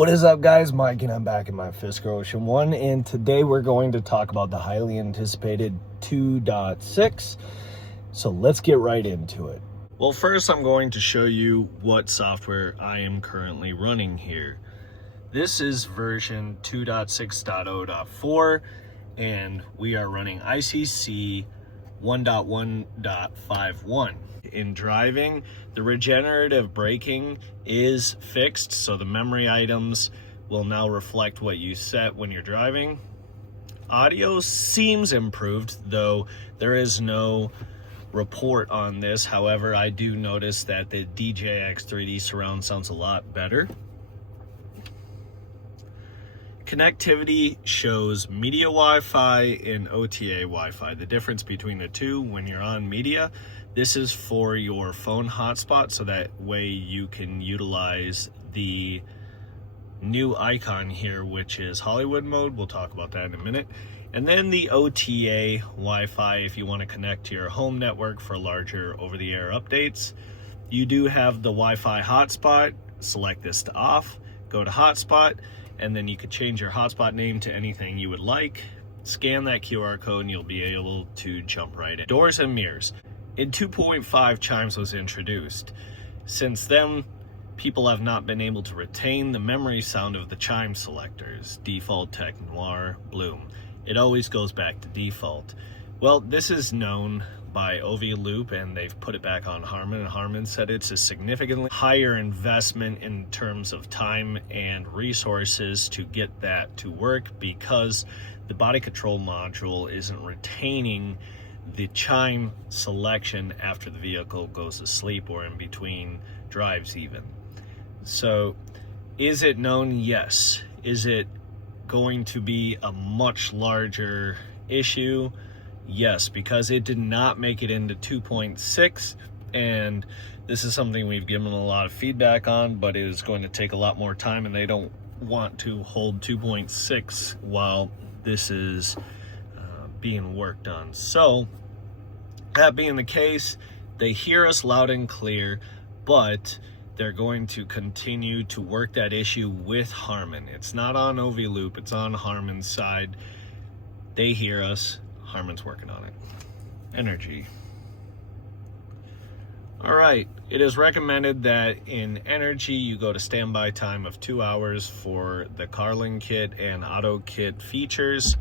What is up, guys? Mike, and I'm back in my Fisker OS 1, and today we're going to talk about the highly anticipated 2.6. So let's get right into it. Well, first I'm going to show you what software I am currently running here. This is version 2.6.0.4, and we are running ICC 1.1.51. In driving, the regenerative braking is fixed, so the memory items will now reflect what you set when you're driving. Audio seems improved, though there is no report on this. However, I do notice that the DJX 3D surround sounds a lot better. Connectivity shows media Wi-Fi and OTA Wi-Fi. The difference between the two: when you're on media, this is for your phone hotspot, so that way you can utilize the new icon here, which is Hollywood mode. We'll talk about that in a minute. And then the OTA Wi-Fi, if you want to connect to your home network for larger over-the-air updates. You do have the Wi-Fi hotspot. Select this to off, go to hotspot, and then you could change your hotspot name to anything you would like. Scan that QR code and you'll be able to jump right in. Doors and mirrors. In 2.5, chimes was introduced. Since then, people have not been able to retain the memory sound of the chime selectors: default, tech, noir, bloom. It always goes back to default. Well, this is known by Loop, and they've put it back on Harman, and Harman said it's a significantly higher investment in terms of time and resources to get that to work, because the body control module isn't retaining the chime selection after the vehicle goes to sleep or in between drives even. So is it known? Yes. Is it going to be a much larger issue? Yes, because it did not make it into 2.6, and this is something we've given a lot of feedback on, but it is going to take a lot more time, and they don't want to hold 2.6 while this is being worked on. So that being the case, they hear us loud and clear, but they're going to continue to work that issue with Harman. It's not on Loop, it's on Harman's side. They hear us. Harman's working on it. Energy. All right, it is recommended that in energy you go to standby time of 2 hours for the Carlin kit and auto kit features,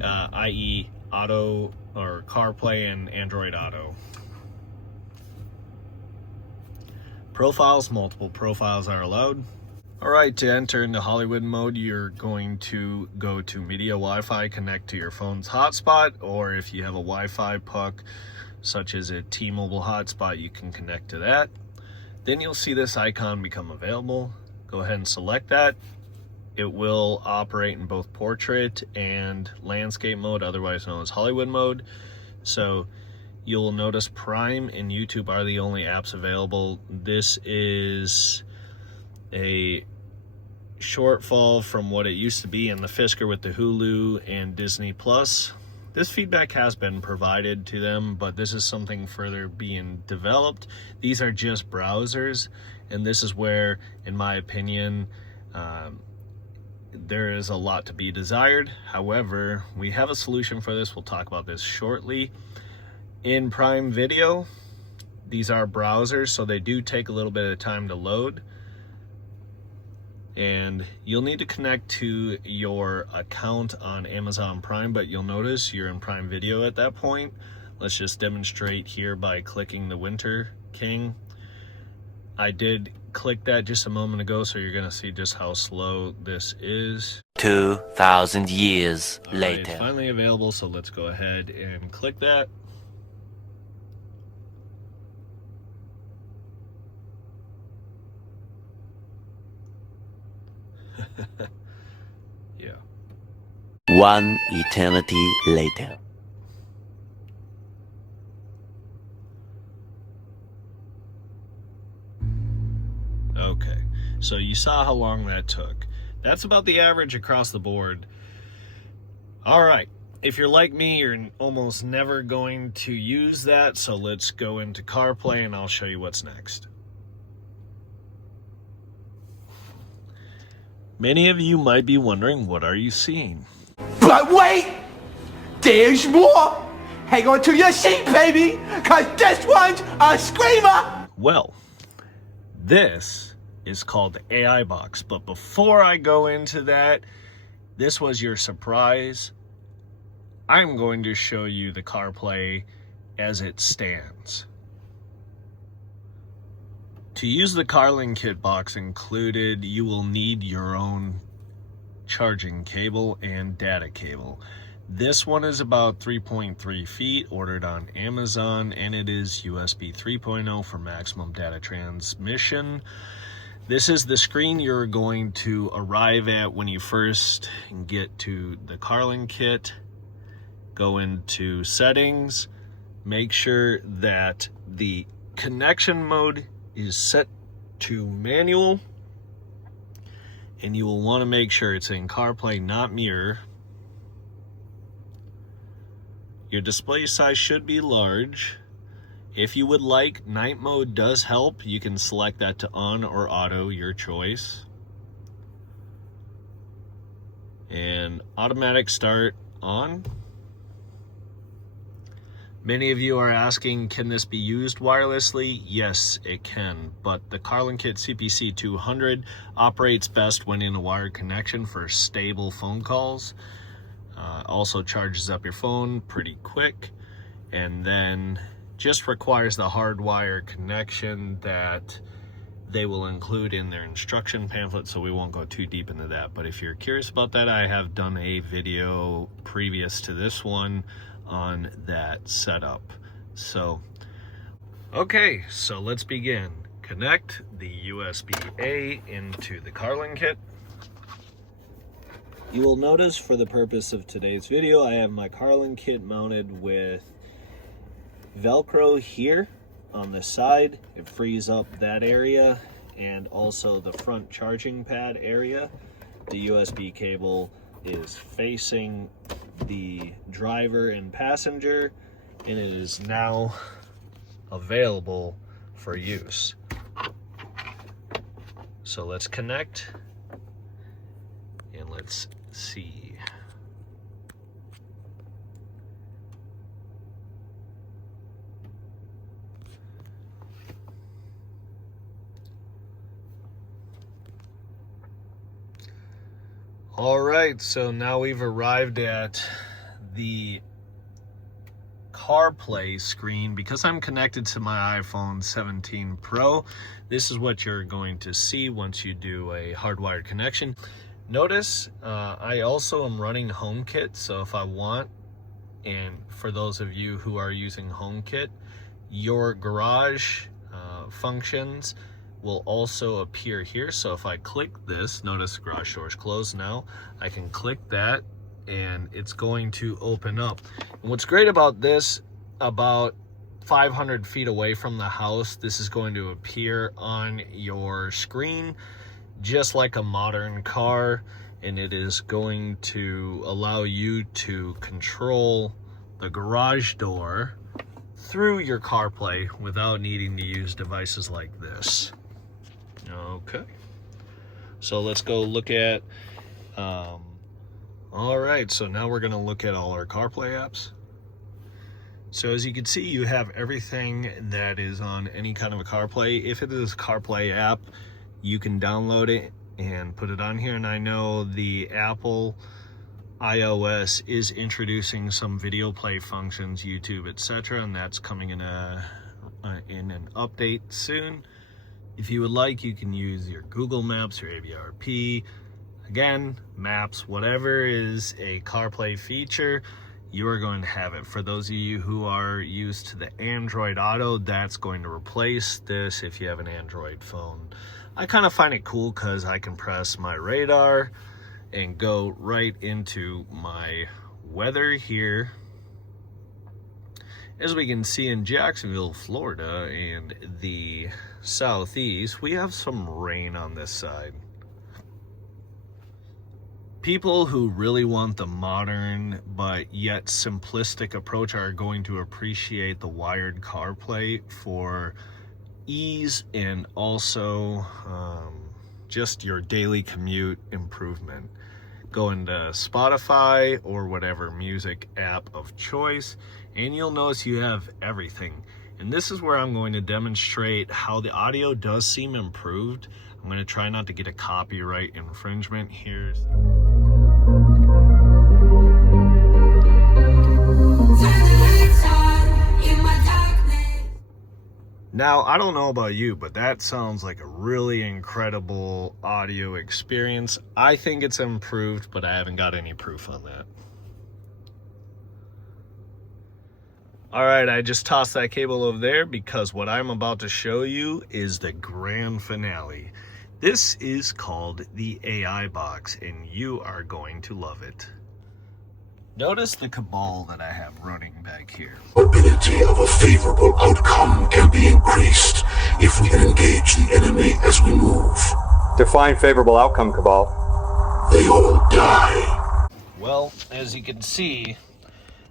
i.e. auto or CarPlay and Android Auto. Profiles, multiple profiles are allowed. All right, to enter into Hollywood mode, you're going to go to media Wi-Fi, connect to your phone's hotspot, or if you have a Wi-Fi puck, such as a T-Mobile hotspot, you can connect to that. Then you'll see this icon become available. Go ahead and select that. It will operate in both portrait and landscape mode, otherwise known as Hollywood mode. So you'll notice Prime and YouTube are the only apps available. This is a shortfall from what it used to be in the Fisker with the Hulu and Disney Plus. This feedback has been provided to them, but this is something further being developed. These are just browsers, and this is where, in my opinion, there is a lot to be desired. However, we have a solution for this. We'll talk about this shortly. In Prime Video, these are browsers, so they do take a little bit of time to load. And you'll need to connect to your account on Amazon Prime, but you'll notice you're in Prime Video at that point. Let's just demonstrate here by clicking the Winter King. I did click that just a moment ago, so you're going to see just how slow this is. 2,000 years later. It's finally available, so let's go ahead and click that. Yeah. One eternity later. Okay, so you saw how long that took. That's about the average across the board. All right, if you're like me, you're almost never going to use that, so let's go into CarPlay and I'll show you what's next. Many of you might be wondering, what are you seeing? But wait! There's more! Hang on to your seat, baby! Cause this one's a screamer! Well, this is called the AI box. But before I go into that, this was your surprise. I'm going to show you the CarPlay as it stands. To use the CarLink kit box included, you will need your own charging cable and data cable. This one is about 3.3 feet, ordered on Amazon, and it is USB 3.0 for maximum data transmission. This is the screen you're going to arrive at when you first get to the CarLink kit. Go into settings, make sure that the connection mode is set to manual, and you will want to make sure it's in CarPlay, not mirror. Your display size should be large. If you would like, night mode does help. You can select that to on or auto, your choice. And automatic start on. Many of you are asking, can this be used wirelessly? Yes, it can, but the CarLink Kit CPC 200 operates best when in a wired connection for stable phone calls. Also charges up your phone pretty quick, and then just requires the hardwire connection that they will include in their instruction pamphlet, so we won't go too deep into that. But if you're curious about that, I have done a video previous to this one on that setup. So, okay, so let's begin. Connect the USB-A into the CarLink kit. You will notice for the purpose of today's video, I have my CarLink kit mounted with Velcro here on the side. It frees up that area, and also the front charging pad area. The USB cable is facing the driver and passenger, and it is now available for use. So let's connect and let's see. All right, so now we've arrived at the CarPlay screen. Because I'm connected to my iPhone 17 Pro, this is what you're going to see once you do a hardwired connection. Notice I also am running HomeKit, so if I want, and for those of you who are using HomeKit, your garage functions will also appear here. So if I click this, notice garage door is closed now. I can click that and it's going to open up. And what's great about this, about 500 feet away from the house, this is going to appear on your screen just like a modern car, and it is going to allow you to control the garage door through your CarPlay without needing to use devices like this. Okay, so let's go look at all right, so now we're going to look at all our CarPlay apps. So as you can see, you have everything that is on any kind of a CarPlay. If it is a CarPlay app, you can download it and put it on here. And I know the Apple iOS is introducing some video play functions, YouTube, etc., and that's coming in an update soon. If you would like, you can use your Google Maps or AVRP. Again, Maps, whatever is a CarPlay feature, you are going to have it. For those of you who are used to the Android Auto, that's going to replace this if you have an Android phone. I kind of find it cool because I can press my radar and go right into my weather here. As we can see in Jacksonville, Florida, and the southeast, we have some rain on this side. People who really want the modern but yet simplistic approach are going to appreciate the wired CarPlay for ease and also just your daily commute improvement. Go into Spotify or whatever music app of choice, and you'll notice you have everything. And this is where I'm going to demonstrate how the audio does seem improved. I'm going to try not to get a copyright infringement here. Now, I don't know about you, but that sounds like a really incredible audio experience. I think it's improved, but I haven't got any proof on that. All right, I just tossed that cable over there because what I'm about to show you is the grand finale. This is called the AI box, and you are going to love it. Notice the cabal that I have running back here. Probability of a favorable outcome can be increased if we can engage the enemy as we move. Define favorable outcome, Cabal. They all die. Well, as you can see,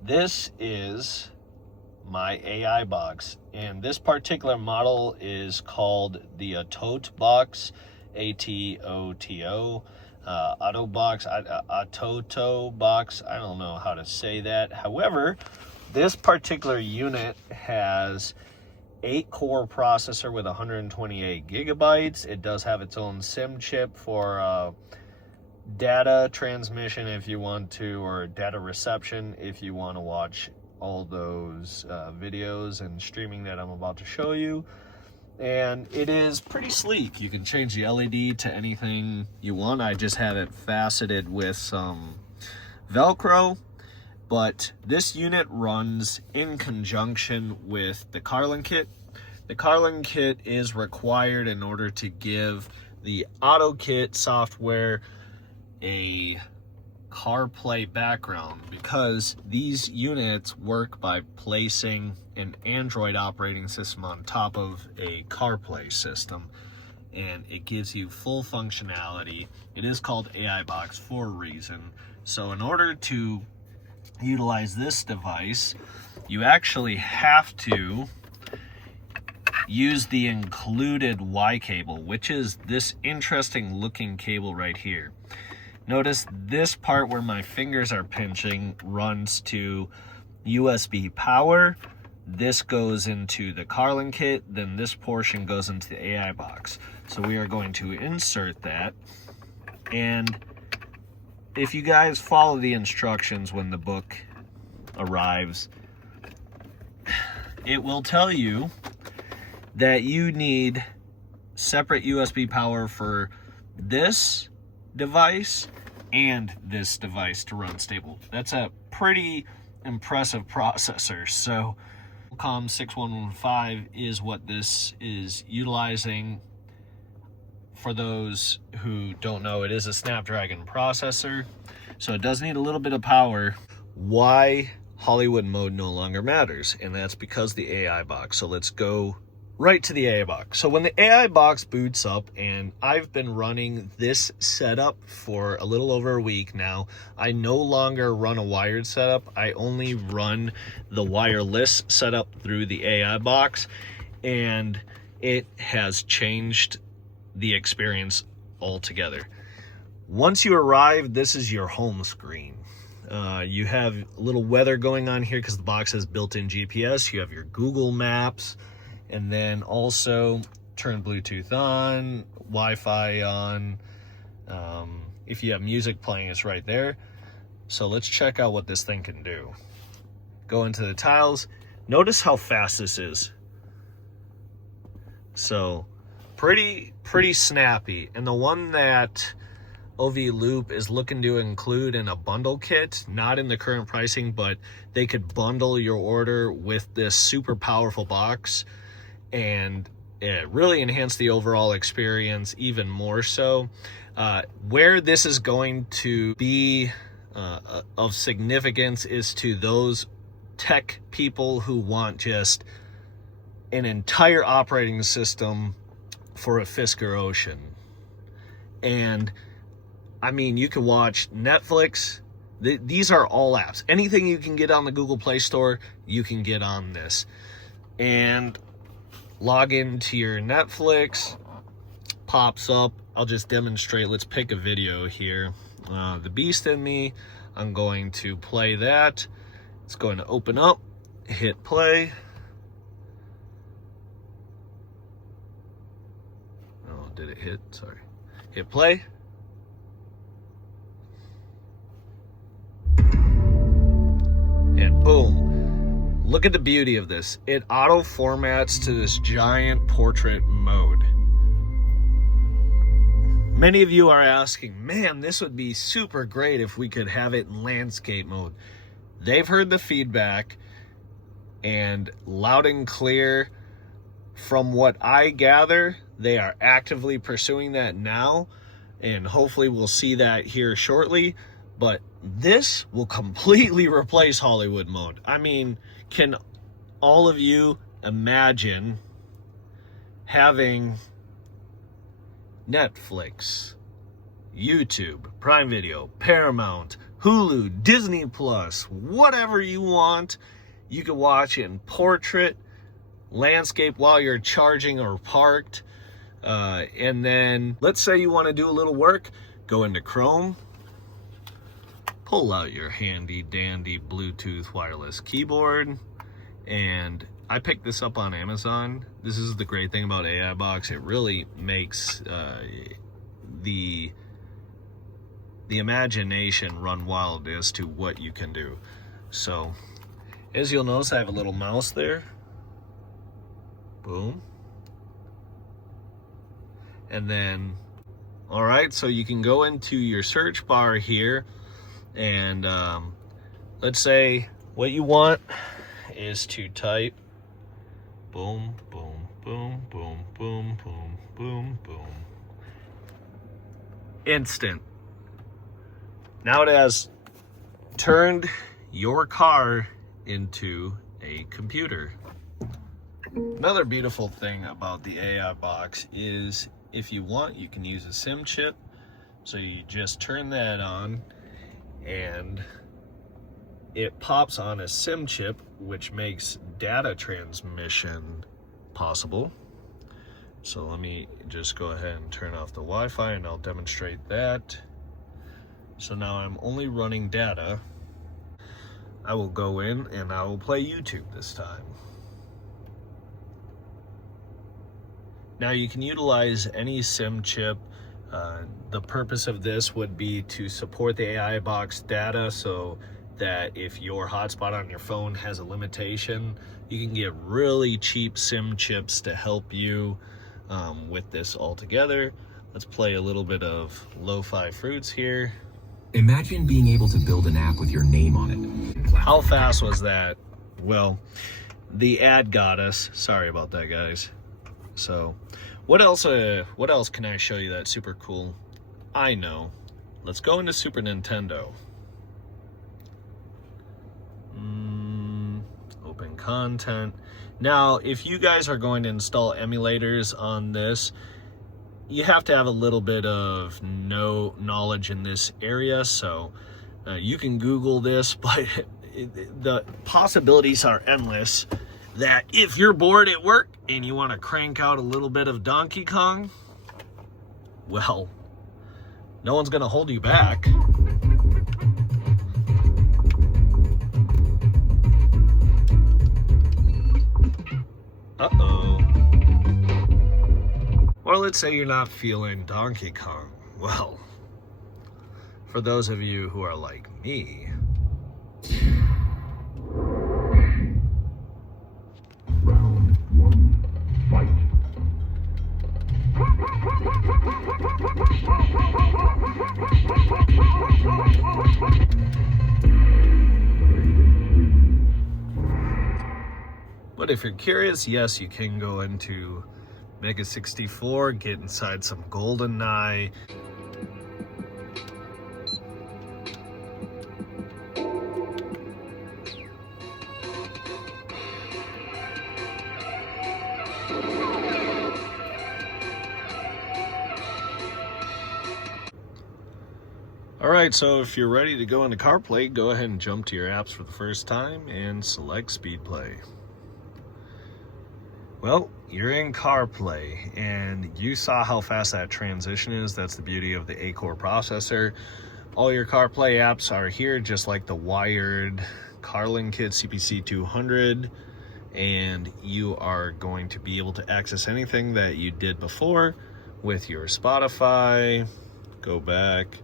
this is my AI box, and this particular model is called the Atoto box, ATOTO. Atoto box. I don't know how to say that. However, this particular unit has 8-core processor with 128 gigabytes. It does have its own SIM chip for data transmission if you want to, or data reception if you want to watch all those videos and streaming that I'm about to show you. And it is pretty sleek. You can change the LED to anything you want. I just have it faceted with some Velcro. But this unit runs in conjunction with the Carlin kit. The Carlin kit is required in order to give the AutoKit software a CarPlay background, because these units work by placing an Android operating system on top of a CarPlay system, and it gives you full functionality. It is called AI box for a reason. So in order to utilize this device, you actually have to use the included Y cable, which is this interesting looking cable right here. Notice this part where my fingers are pinching runs to USB power. This goes into the Carlin kit, then this portion goes into the AI box. So we are going to insert that. And if you guys follow the instructions when the book arrives, it will tell you that you need separate USB power for this device and this device to run stable. That's a pretty impressive processor. So Qualcomm 6115 is what this is utilizing. For those who don't know, it is a Snapdragon processor, so it does need a little bit of power. Why Hollywood mode no longer matters, and that's because the AI box. So let's go right to the AI box. So when the AI box boots up, and I've been running this setup for a little over a week now, I no longer run a wired setup. I only run the wireless setup through the AI box, and it has changed the experience altogether. Once you arrive, this is your home screen. You have a little weather going on here because the box has built-in GPS. You have your Google Maps, and then also turn Bluetooth on, Wi-Fi on. If you have music playing, it's right there. So let's check out what this thing can do. Go into the tiles. Notice how fast this is. So pretty snappy. And the one that OV Loop is looking to include in a bundle kit, not in the current pricing, but they could bundle your order with this super powerful box, and it really enhanced the overall experience even more so. Where this is going to be of significance is to those tech people who want just an entire operating system for a Fisker OS. And I mean, you can watch Netflix. These are all apps. Anything you can get on the Google Play Store, you can get on this. And log into your Netflix, pops up I'll just demonstrate. Let's pick a video here. The Beast in Me, I'm going to play that. It's going to open up, hit play. Oh, did it hit? Sorry. Hit play. And boom. Look at the beauty of this. It auto formats to this giant portrait mode. Many of you are asking, man, this would be super great if we could have it in landscape mode. They've heard the feedback, and loud and clear, from what I gather, they are actively pursuing that now, and hopefully we'll see that here shortly. But this will completely replace Hollywood mode. I mean, can all of you imagine having Netflix, YouTube, Prime Video, Paramount, Hulu, Disney Plus, whatever you want, you can watch in portrait, landscape while you're charging or parked. And then let's say you want to do a little work, go into Chrome, pull out your handy dandy Bluetooth wireless keyboard, and I picked this up on Amazon. This is the great thing about AI Box. It really makes the imagination run wild as to what you can do. So, as you'll notice, I have a little mouse there. Boom. And then, all right, so you can go into your search bar here, and let's say what you want is to type boom, boom, boom, boom, boom, boom, boom, boom. Instant. Now it has turned your car into a computer. Another beautiful thing about the AI Box is if you want, you can use a SIM chip. So you just turn that on and it pops on a SIM chip, which makes data transmission possible. So let me just go ahead and turn off the Wi-Fi and I'll demonstrate that. So now I'm only running data. I will go in and I will play YouTube this time. Now you can utilize any SIM chip. The purpose of this would be to support the AI Box data so that if your hotspot on your phone has a limitation, you can get really cheap SIM chips to help you with this altogether. Let's play a little bit of Lo-Fi Fruits here. Imagine being able to build an app with your name on it. How fast was that? Well, the ad got us. Sorry about that, guys. So, what else can I show you that's super cool? I know. Let's go into Super Nintendo. Open content. Now, if you guys are going to install emulators on this, you have to have a little bit of knowledge in this area. So you can Google this, but the possibilities are endless. That if you're bored at work and you want to crank out a little bit of Donkey Kong, well, no one's going to hold you back. Uh-oh. Or let's say you're not feeling Donkey Kong. Well, for those of you who are like me, Round one, fight. but if you're curious, yes, you can go into Mega 64, get inside some GoldenEye. Alright, so if you're ready to go into CarPlay, go ahead and jump to your apps for the first time and select Speed Play. Well, you're in CarPlay, and you saw how fast that transition is. That's the beauty of the 8-core processor. All your CarPlay apps are here, just like the wired CarLink Kit CPC 200, and you are going to be able to access anything that you did before with your Spotify. Go back,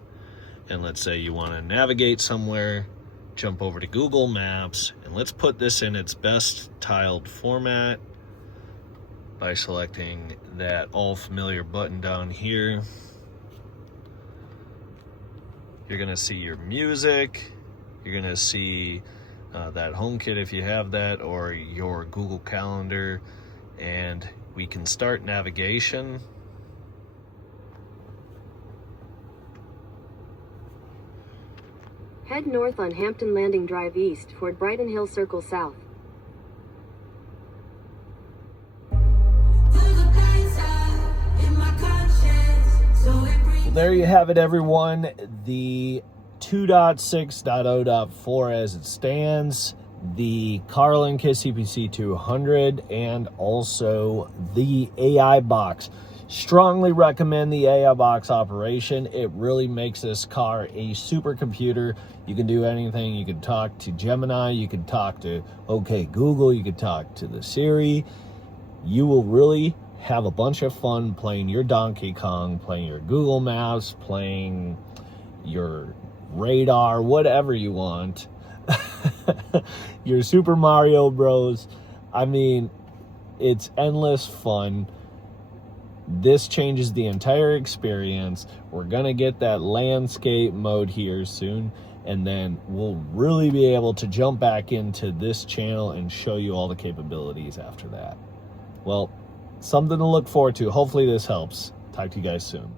and let's say you want to navigate somewhere, jump over to Google Maps, and let's put this in its best tiled format by selecting that all familiar button down here. You're gonna see your music, you're gonna see that HomeKit if you have that, or your Google Calendar, and we can start navigation. Head north on Hampton Landing Drive East toward Brighton Hill Circle South. Well, there you have it, everyone. The 2.6.0.4 as it stands, the CarLink Kit CPC 200, and also the AI box. Strongly recommend the AI box operation. It really makes this car a supercomputer. You can do anything. You can talk to Gemini, you can talk to OK Google, you can talk to the Siri. You will really have a bunch of fun playing your Donkey Kong, playing your Google Maps, playing your radar, whatever you want. Your Super Mario Bros. I mean, it's endless fun. This changes the entire experience. We're gonna get that landscape mode here soon, and then we'll really be able to jump back into this channel and show you all the capabilities after that. Well, something to look forward to. Hopefully this helps. Talk to you guys soon.